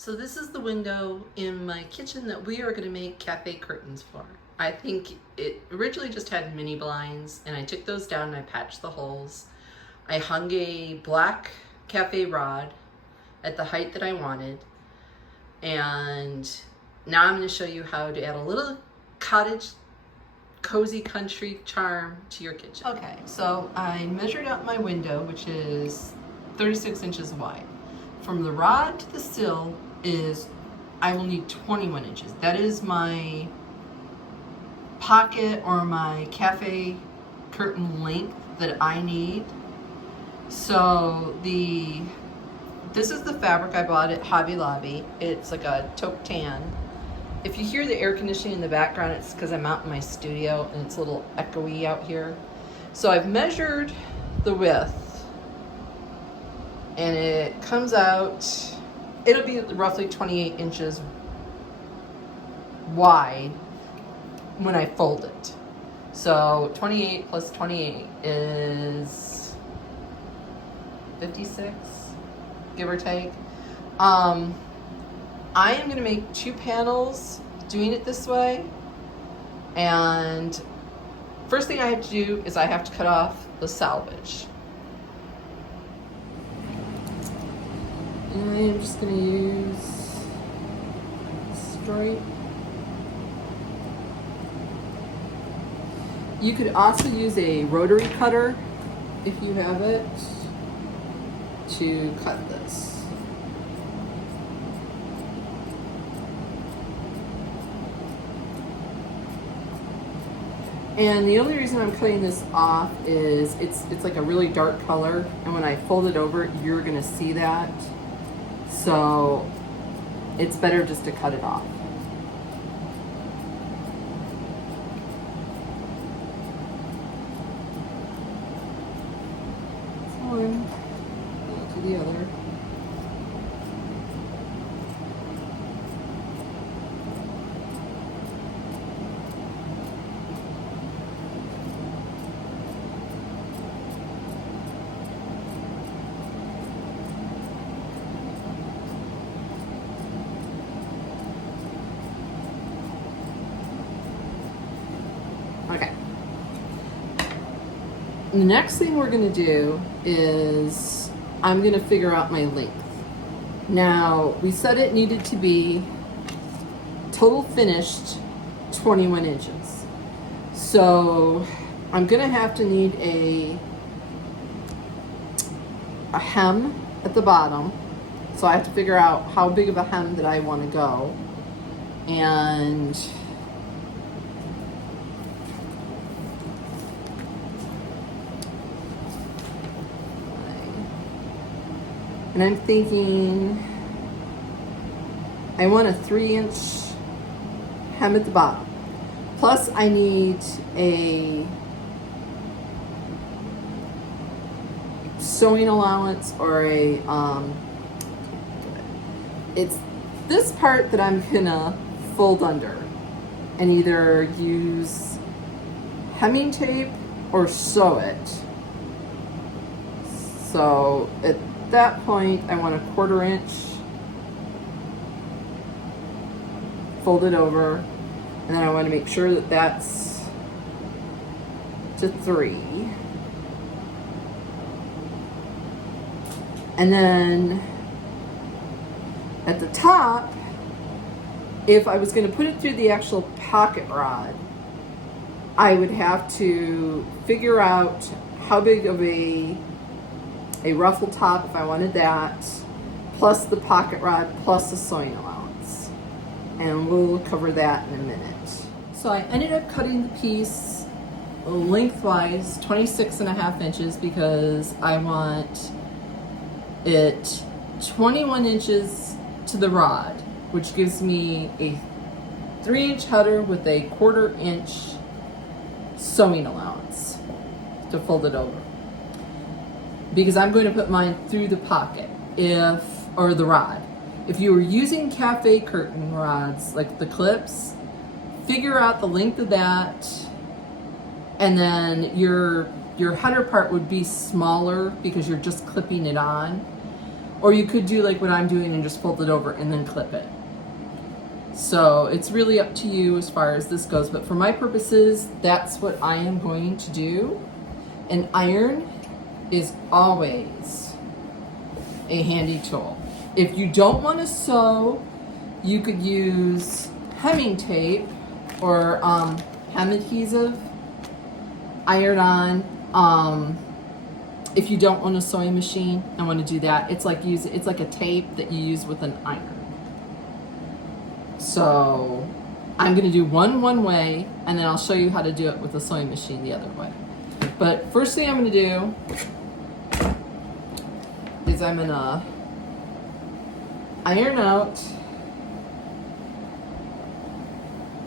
So this is the window in my kitchen that we are going to make cafe curtains for. I think it originally just had mini blinds, and I took those down and I patched the holes. I hung a black cafe rod at the height that I wanted, and now I'm going to show you how to add a little cottage cozy country charm to your kitchen. Okay, so I measured out my window, which is 36 inches wide. From the rod to the sill I will need 21 inches. That is my pocket or my cafe curtain length that I need. So this is the fabric I bought at Hobby Lobby. It's like a taupe tan. If you hear the air conditioning in the background, it's because I'm out in my studio and it's a little echoey out here. So I've measured the width, and it comes out, it'll be roughly 28 inches wide when I fold it. So 28 plus 28 is 56, give or take. I am going to make 2 panels doing it this way, and first thing I have to do is I have to cut off the salvage. And I am just going to use stripe. You could also use a rotary cutter if you have it to cut this. And the only reason I'm cutting this off is it's like a really dark color, and when I fold it over, you're gonna see that. So it's better just to cut it off. So one to the other. Okay. The next thing we're going to do is I'm going to figure out my length. Now, we said it needed to be total finished 21 inches. So I'm going to have to need a hem at the bottom. So I have to figure out how big of a hem that I want to go. And I'm thinking I want a 3-inch hem at the bottom. Plus I need a sewing allowance or it's this part that I'm gonna fold under and either use hemming tape or sew it. So at that point I want a 1/4 inch, fold it over, and then I want to make sure that that's to 3. And then at the top, if I was going to put it through the actual pocket rod, I would have to figure out how big of a ruffle top, if I wanted that, plus the pocket rod, plus the sewing allowance. And we'll cover that in a minute. So I ended up cutting the piece lengthwise 26.5 inches because I want it 21 inches to the rod, which gives me a 3-inch header with a 1/4 inch sewing allowance to fold it over. Because I'm going to put mine through the pocket or the rod. If you were using cafe curtain rods, like the clips, figure out the length of that, and then your header part would be smaller because you're just clipping it on. Or you could do like what I'm doing and just fold it over and then clip it. So it's really up to you as far as this goes. But for my purposes, that's what I am going to do. An iron is always a handy tool. If you don't want to sew, you could use hemming tape or hem adhesive, iron on. If you don't own a sewing machine and want to do that, it's like a tape that you use with an iron. So I'm going to do one way, and then I'll show you how to do it with a sewing machine the other way. But first thing I'm going to do is I'm going to iron out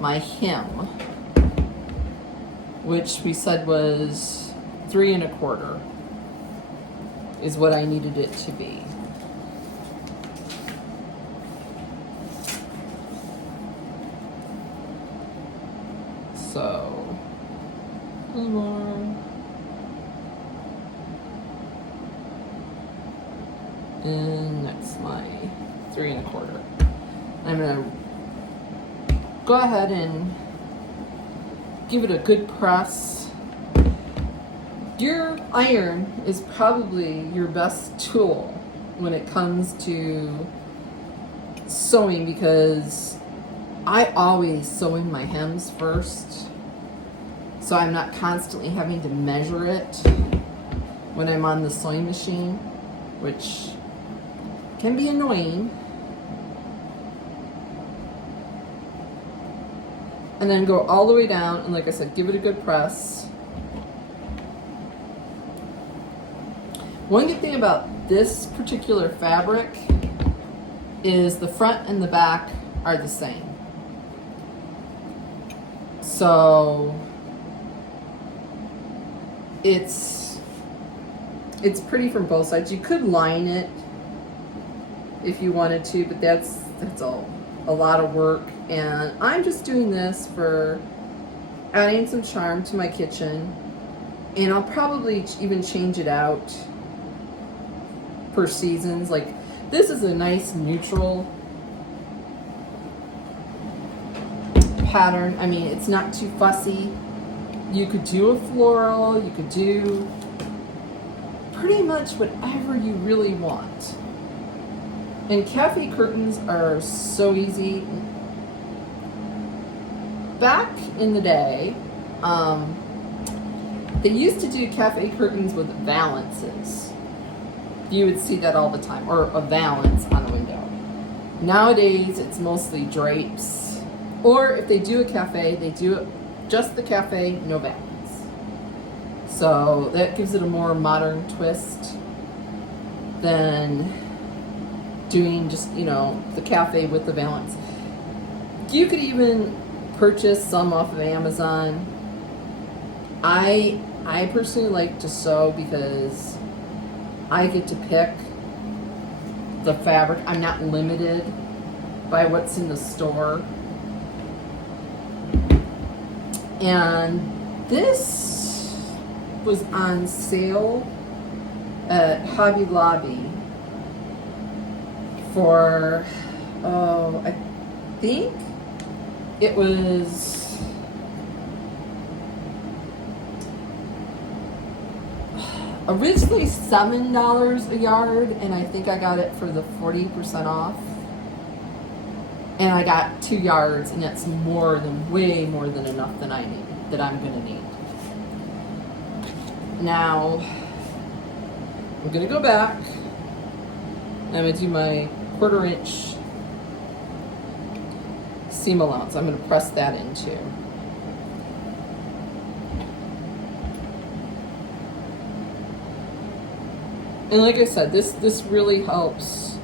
my hem, which we said was 3 1/4 is what I needed it to be. So, a little more. And that's my 3 1/4. I'm gonna go ahead and give it a good press. Your iron is probably your best tool when it comes to sewing, because I always sew in my hems first, so I'm not constantly having to measure it when I'm on the sewing machine, which can be annoying. And then go all the way down, and like I said, give it a good press. One good thing about this particular fabric is the front and the back are the same. So it's pretty from both sides. You could line it if you wanted to, but that's a lot of work, and I'm just doing this for adding some charm to my kitchen, and I'll probably even change it out per seasons. Like, this is a nice neutral pattern. I mean, it's not too fussy. You could do a floral, you could do pretty much whatever you really want. And cafe curtains are so easy. Back in the day, they used to do cafe curtains with valances. You would see that all the time, or a valance on a window. Nowadays, it's mostly drapes. Or if they do a cafe, they do it just the cafe, no valance. So that gives it a more modern twist than doing just, the cafe with the valance. You could even purchase some off of Amazon. I personally like to sew because I get to pick the fabric. I'm not limited by what's in the store. And this was on sale at Hobby Lobby for, I think it was originally $7 a yard, and I think I got it for the 40% off. And I got 2 yards, and that's way more than enough that I'm gonna need. Now, I'm gonna go back. I'm gonna do my 1/4 inch seam allowance. I'm gonna press that in too. And like I said, this really helps.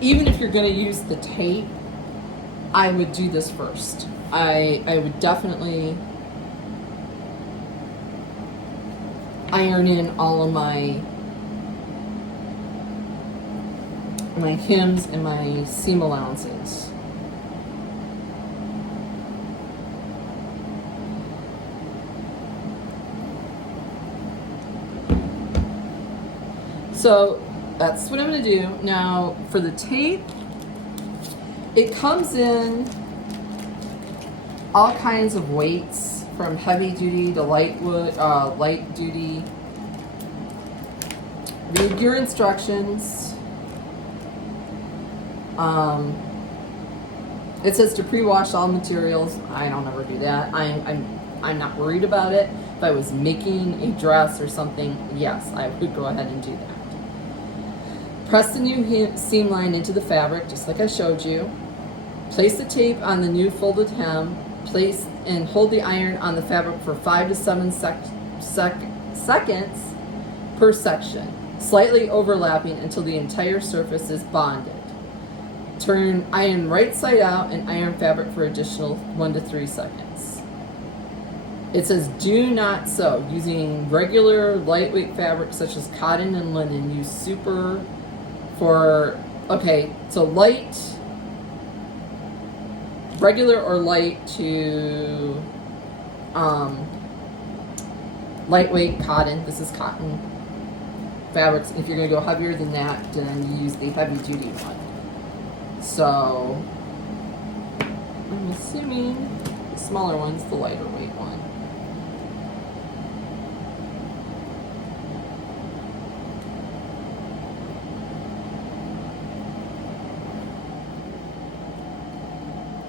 Even if you're gonna use the tape, I would do this first. I would definitely iron in all of my hems and my seam allowances. So that's what I'm going to do. Now, for the tape, it comes in all kinds of weights, from heavy duty to light duty. Read your instructions. It says to pre-wash all materials. I don't ever do that. I'm not worried about it. If I was making a dress or something, yes, I would go ahead and do that. Press the new seam line into the fabric, just like I showed you. Place the tape on the new folded hem. Place and hold the iron on the fabric for 5 to 7 seconds per section, slightly overlapping until the entire surface is bonded. Turn iron right side out and iron fabric for additional 1 to 3 seconds. It says do not sew. Using regular lightweight fabric such as cotton and linen, use super for, okay, so light, regular or light to lightweight cotton. This is cotton fabrics. If you're going to go heavier than that, then you use the heavy duty one. So I'm assuming the smaller one's the lighter weight one.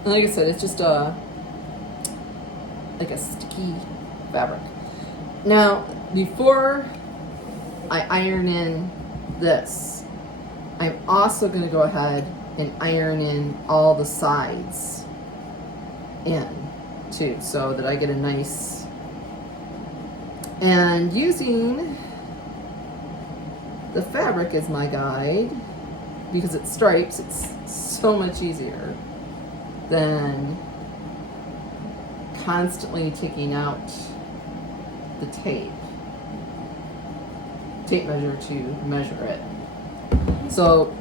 And like I said, it's just like a sticky fabric. Now, before I iron in this, I'm also going to go ahead and iron in all the sides in too, so that I get a nice, and using the fabric as my guide, because it stripes, it's so much easier than constantly taking out the tape measure to measure it. So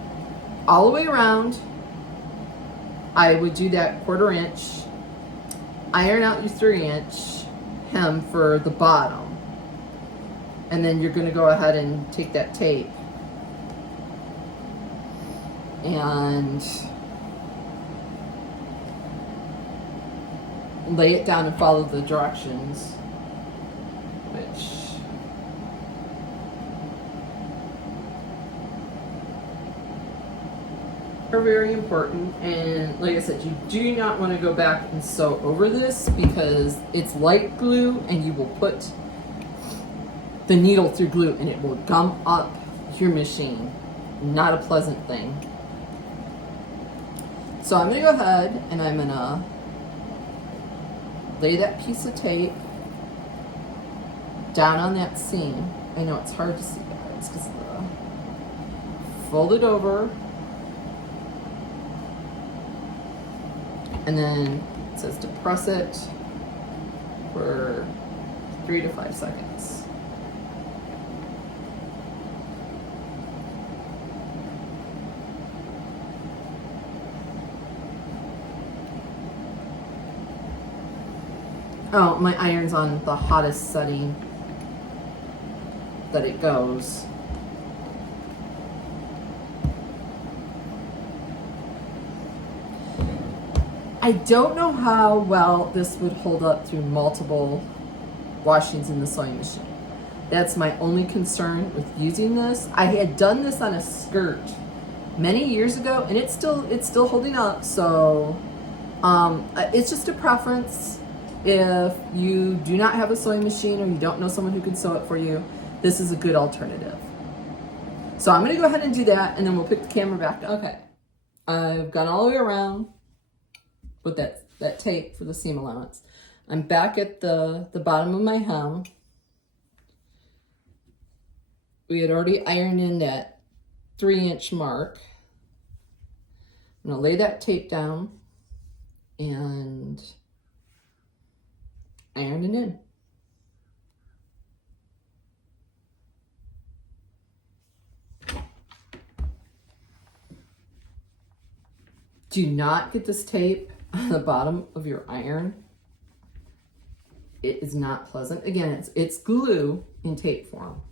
all the way around, I would do that 1/4 inch, iron out your 3 inch hem for the bottom, and then you're going to go ahead and take that tape and lay it down and follow the directions, which are very important. And like I said, you do not want to go back and sew over this because it's light glue and you will put the needle through glue and it will gum up your machine. Not a pleasant thing. So I'm going to go ahead and I'm going to lay that piece of tape down on that seam. I know it's hard to see, guys, because fold it over, and then it says to press it for 3 to 5 seconds. Oh, my iron's on the hottest setting that it goes. I don't know how well this would hold up through multiple washings in the sewing machine. That's my only concern with using this. I had done this on a skirt many years ago, and it's still holding up. So it's just a preference. If you do not have a sewing machine or you don't know someone who can sew it for you, this is a good alternative. So I'm going to go ahead and do that, and then we'll pick the camera back up. Okay, I've gone all the way around with that tape for the seam allowance. I'm back at the bottom of my hem. We had already ironed in that 3-inch mark. I'm going to lay that tape down and iron it in. Do not get this tape on the bottom of your iron. It is not pleasant. Again, it's glue in tape form.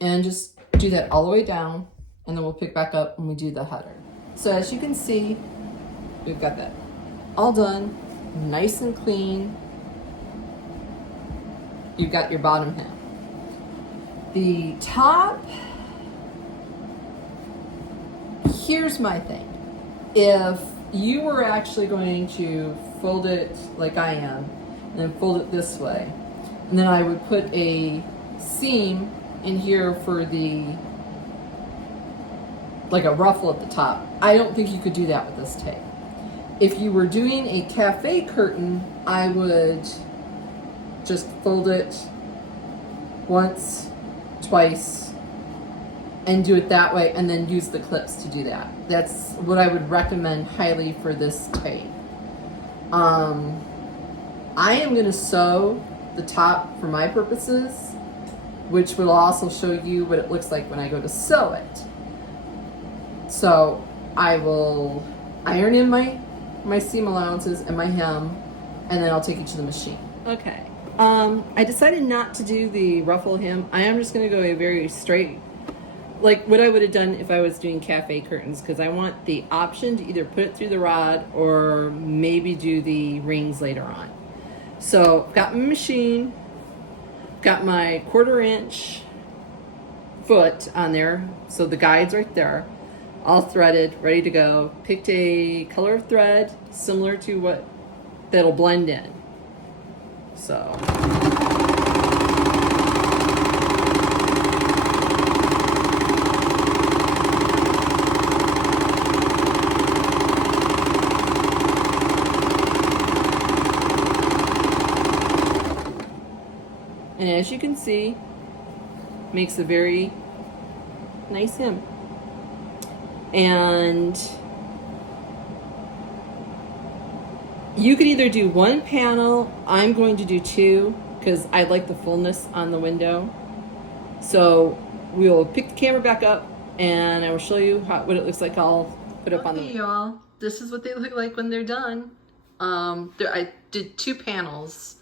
And just do that all the way down, and then we'll pick back up when we do the header. So as you can see, we've got that all done, nice and clean. You've got your bottom hem. The top, here's my thing. If you were actually going to fold it like I am, and then fold it this way, and then I would put a seam in here for the, like a ruffle at the top. I don't think you could do that with this tape. If you were doing a cafe curtain, I would just fold it once, twice, and do it that way, and then use the clips to do that. That's what I would recommend highly for this tape. I am going to sew the top for my purposes, which will also show you what it looks like when I go to sew it. So I will iron in my seam allowances and my hem, and then I'll take it to the machine. Okay. I decided not to do the ruffle hem. I am just going to go a very straight, like what I would have done if I was doing cafe curtains, because I want the option to either put it through the rod or maybe do the rings later on. So I've got my machine, got my 1/4 inch foot on there, so the guide's right there, all threaded, ready to go. Picked a color of thread similar to what that'll blend in. So and as you can see, makes a very nice hem. And you could either do one panel. I'm going to do two because I like the fullness on the window. So we'll pick the camera back up and I will show you what it looks like. I'll put up on the... Okay, y'all, this is what they look like when they're done. I did 2 panels.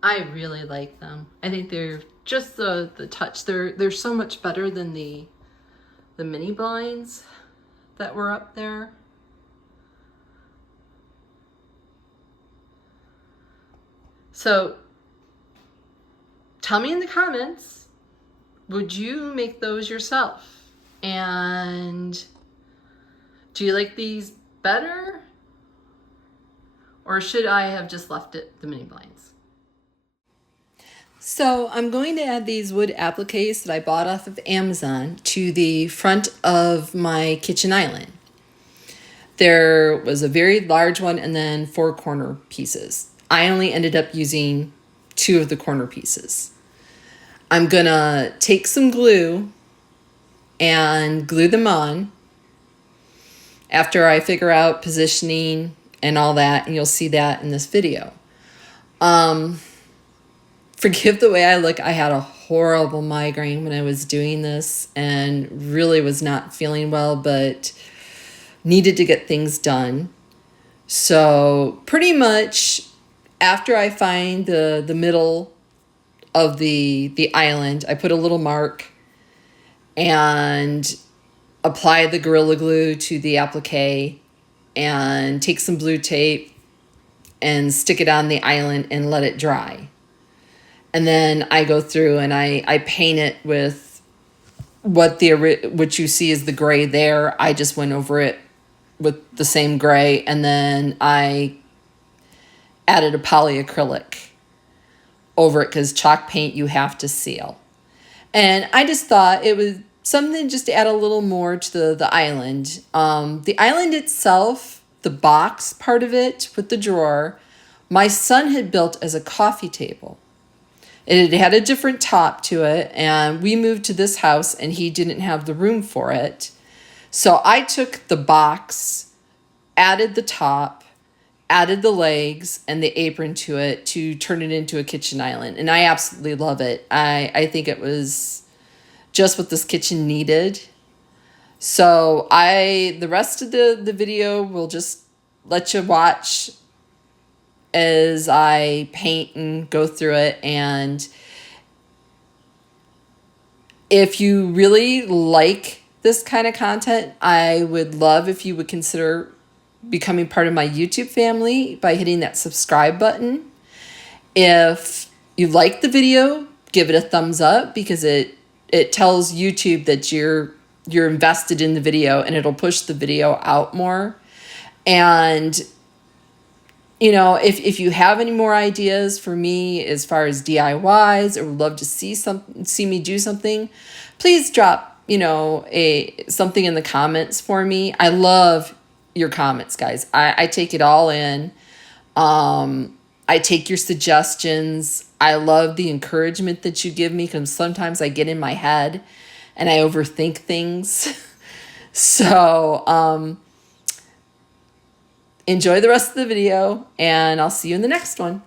I really like them. I think they're just the touch. They're so much better than the mini blinds that were up there. So tell me in the comments, would you make those yourself? And do you like these better? Or should I have just left it the mini blinds? So I'm going to add these wood appliques that I bought off of Amazon to the front of my kitchen island. There was a very large one and then 4 corner pieces. I only ended up using 2 of the corner pieces. I'm gonna take some glue and glue them on after I figure out positioning and all that, and you'll see that in this video. Forgive the way I look. I had a horrible migraine when I was doing this and really was not feeling well, but needed to get things done. So pretty much after I find the middle of the island, I put a little mark and apply the Gorilla Glue to the applique and take some blue tape and stick it on the island and let it dry. And then I go through and I paint it with what you see is the gray there. I just went over it with the same gray, and then I added a polyacrylic over it because chalk paint you have to seal. And I just thought it was something just to add a little more to the island. The island itself, the box part of it with the drawer, my son had built as a coffee table. It had a different top to it, and we moved to this house and he didn't have the room for it. So I took the box, added the top, added the legs and the apron to it to turn it into a kitchen island. And I absolutely love it. I think it was just what this kitchen needed. So the rest of the video will just let you watch as I paint and go through it. And if you really like this kind of content, I would love if you would consider becoming part of my YouTube family by hitting that subscribe button. If you like the video, give it a thumbs up, because it tells YouTube that you're invested in the video, and it'll push the video out more. And if you have any more ideas for me as far as DIYs, or would love to see me do something, please drop something in the comments for me. I love your comments, guys. I take it all in. I take your suggestions. I love the encouragement that you give me, because sometimes I get in my head and I overthink things. So enjoy the rest of the video, and I'll see you in the next one.